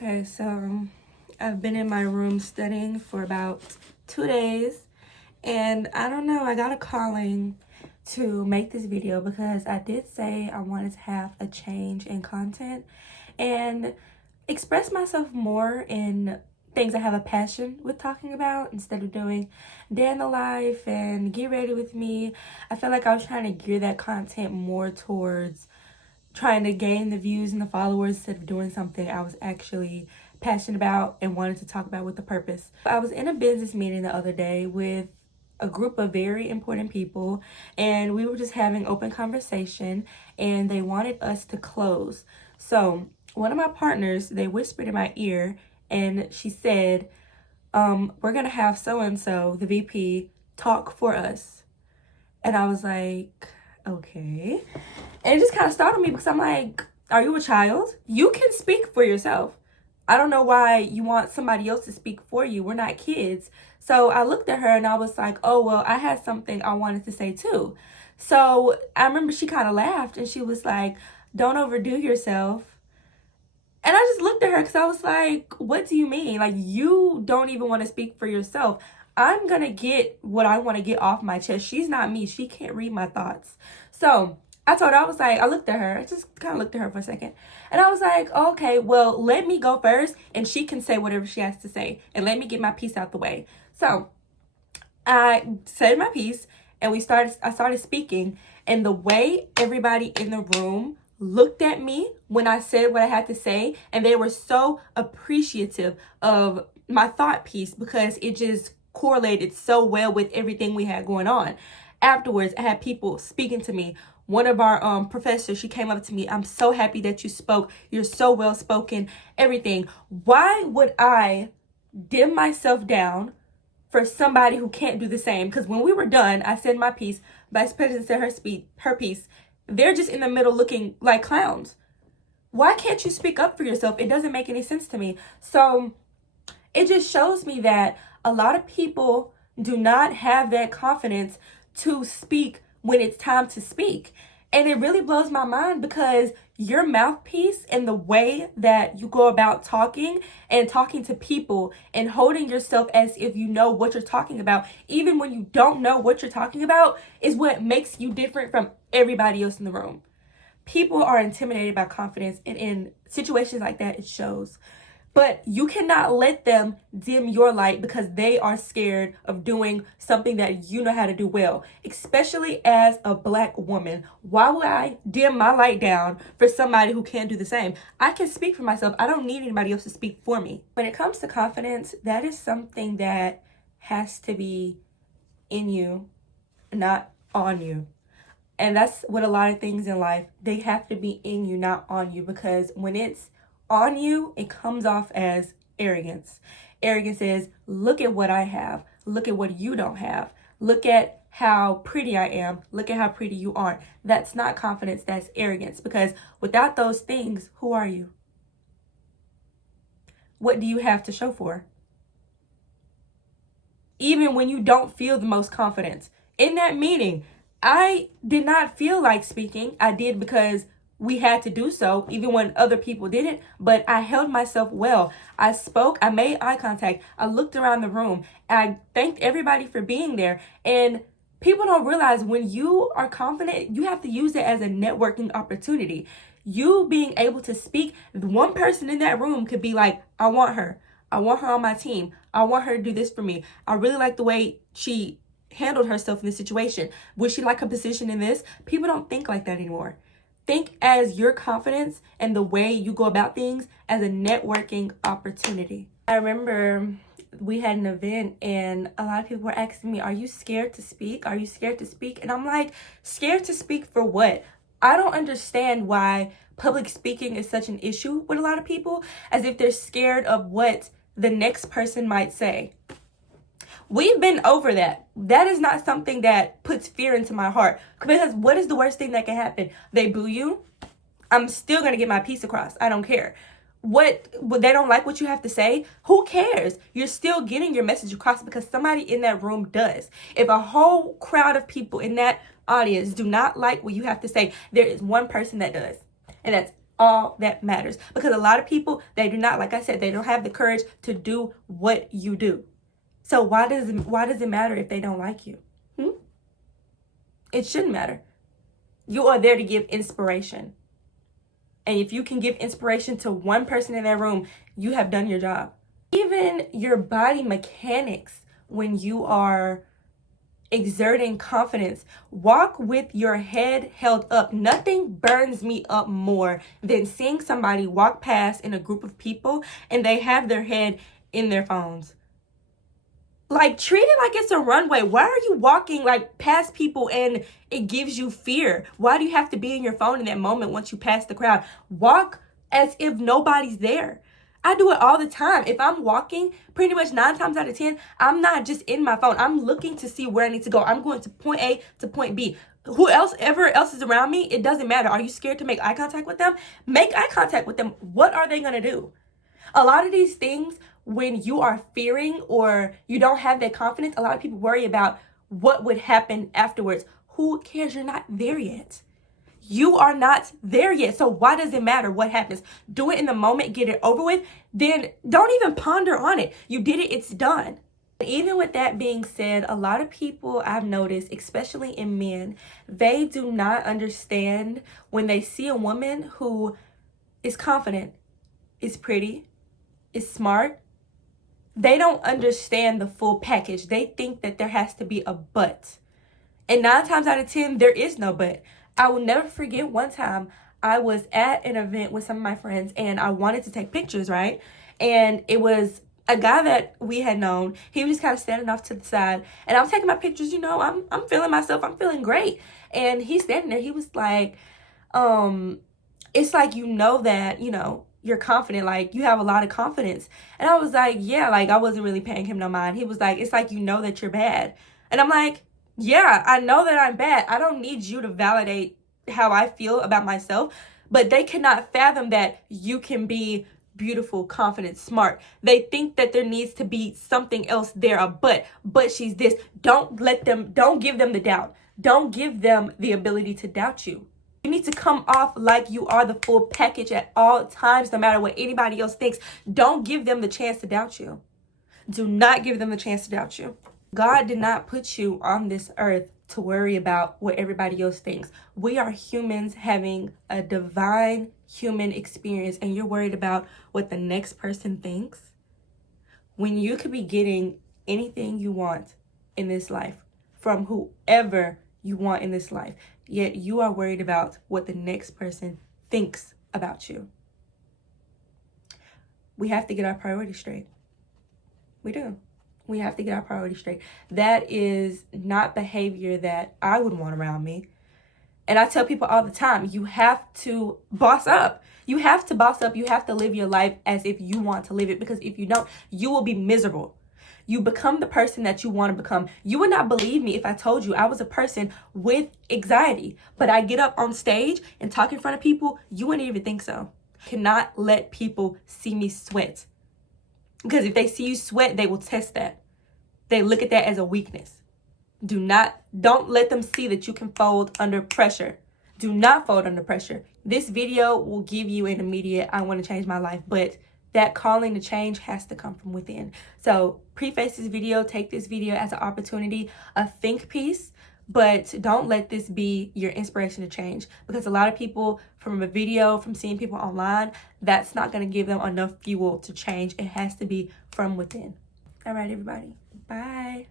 Okay, so I've been in my room studying for about 2 days, and I don't know, I got a calling to make this video because I did say I wanted to have a change in content and express myself more in things I have a passion with talking about instead of doing day in the life and get ready with me. I felt like I was trying to gear that content more towards trying to gain the views and the followers instead of doing something I was actually passionate about and wanted to talk about with a purpose. I was in a business meeting the other day with a group of very important people, and we were just having open conversation, and they wanted us to close. So one of my partners, they whispered in my ear, and she said, we're gonna have so and so, the VP, talk for us. And I was like, okay. And it just kind of startled me because I'm like, are you a child? You can speak for yourself. I don't know why you want somebody else to speak for you. We're not kids. So I looked at her and I was like, oh, well, I had something I wanted to say too. So I remember she kind of laughed and she was like, don't overdo yourself. And I just looked at her because I was like, what do you mean? Like, you don't even want to speak for yourself. I'm going to get what I want to get off my chest. She's not me. She can't read my thoughts. So I told her, I was like, I looked at her. I just kind of looked at her for a second. And I was like, okay, well, let me go first and she can say whatever she has to say. And let me get my piece out the way. So I said my piece and I started speaking. And the way everybody in the room looked at me when I said what I had to say, and they were so appreciative of my thought piece because it just correlated so well with everything we had going on. Afterwards, I had people speaking to me. One of our professors, she came up to me, I'm so happy that you spoke. You're so well spoken, everything. Why would I dim myself down for somebody who can't do the same? Because when we were done, I said my piece, Vice President said her piece. They're just in the middle looking like clowns. Why can't you speak up for yourself? It doesn't make any sense to me. So it just shows me that a lot of people do not have that confidence to speak when it's time to speak. And it really blows my mind because your mouthpiece and the way that you go about talking and talking to people and holding yourself as if you know what you're talking about, even when you don't know what you're talking about, is what makes you different from everybody else in the room. People are intimidated by confidence, and in situations like that, it shows. But you cannot let them dim your light because they are scared of doing something that you know how to do well, especially as a Black woman. Why would I dim my light down for somebody who can't do the same? I can speak for myself. I don't need anybody else to speak for me. When it comes to confidence, that is something that has to be in you, not on you. And that's what a lot of things in life, they have to be in you, not on you, because when it's on you, it comes off as arrogance. Arrogance is, look at what I have. Look at what you don't have. Look at how pretty I am. Look at how pretty you aren't. That's not confidence, that's arrogance. Because without those things, who are you? What do you have to show for? Even when you don't feel the most confidence. In that meeting, I did not feel like speaking. I did because we had to do so, even when other people didn't, but I held myself well. I spoke, I made eye contact, I looked around the room, I thanked everybody for being there. And people don't realize when you are confident, you have to use it as a networking opportunity. You being able to speak, one person in that room could be like, I want her. I want her on my team. I want her to do this for me. I really like the way she handled herself in this situation. Would she like her position in this? People don't think like that anymore. Think as your confidence and the way you go about things as a networking opportunity. I remember we had an event and a lot of people were asking me, are you scared to speak? Are you scared to speak? And I'm like, scared to speak for what? I don't understand why public speaking is such an issue with a lot of people, as if they're scared of what the next person might say. We've been over that. That is not something that puts fear into my heart. Because what is the worst thing that can happen? They boo you. I'm still going to get my piece across. I don't care. What they don't like what you have to say? Who cares? You're still getting your message across because somebody in that room does. If a whole crowd of people in that audience do not like what you have to say, there is one person that does. And that's all that matters. Because a lot of people, they do not, like I said, they don't have the courage to do what you do. So why does it matter if they don't like you? It shouldn't matter. You are there to give inspiration. And if you can give inspiration to one person in that room, you have done your job. Even your body mechanics, when you are exerting confidence, walk with your head held up. Nothing burns me up more than seeing somebody walk past in a group of people and they have their head in their phones. Like, treat it like it's a runway. Why are you walking like past people and it gives you fear? Why do you have to be in your phone in that moment once you pass the crowd? Walk as if nobody's there. I do it all the time. If I'm walking, pretty much 9 times out of 10, I'm not just in my phone. I'm looking to see where I need to go. I'm going to point A to point B. Ever else is around me, it doesn't matter. Are you scared to make eye contact with them? Make eye contact with them. What are they going to do? A lot of these things, when you are fearing or you don't have that confidence, a lot of people worry about what would happen afterwards. Who cares? You're not there yet. You are not there yet. So why does it matter what happens? Do it in the moment, get it over with. Then don't even ponder on it. You did it, it's done. Even with that being said, a lot of people I've noticed, especially in men, they do not understand when they see a woman who is confident, is pretty, is smart. They don't understand the full package. They think that there has to be a but. And 9 times out of 10, there is no but. I will never forget one time I was at an event with some of my friends and I wanted to take pictures, right? And it was a guy that we had known. He was just kind of standing off to the side and I was taking my pictures. You know, I'm feeling myself. I'm feeling great. And he's standing there. He was like, it's like, you know, that, you know, you're confident, like you have a lot of confidence. And I was like, yeah, like I wasn't really paying him no mind. He was like, it's like, you know that you're bad. And I'm like, yeah, I know that I'm bad. I don't need you to validate how I feel about myself. But they cannot fathom that you can be beautiful, confident, smart. They think that there needs to be something else there, but she's this. Don't give them the doubt. Don't give them the ability to doubt you. You need to come off like you are the full package at all times, no matter what anybody else thinks. Don't give them the chance to doubt you. Do not give them the chance to doubt you. God did not put you on this earth to worry about what everybody else thinks. We are humans having a divine human experience, and you're worried about what the next person thinks when you could be getting anything you want in this life from whoever you want in this life, yet you are worried about what the next person thinks about you. We have to get our priorities straight. We do. We have to get our priorities straight. That is not behavior that I would want around me. And I tell people all the time, you have to boss up. You have to boss up. You have to live your life as if you want to live it. Because if you don't, you will be miserable. You become the person that you want to become. You would not believe me if I told you I was a person with anxiety. But I get up on stage and talk in front of people, you wouldn't even think so. I cannot let people see me sweat. Because if they see you sweat, they will test that. They look at that as a weakness. Don't let them see that you can fold under pressure. Do not fold under pressure. This video will give you an immediate, I want to change my life, but that calling to change has to come from within. So preface this video, take this video as an opportunity, a think piece, but don't let this be your inspiration to change, because a lot of people from a video, from seeing people online, that's not going to give them enough fuel to change. It has to be from within. All right, everybody. Bye.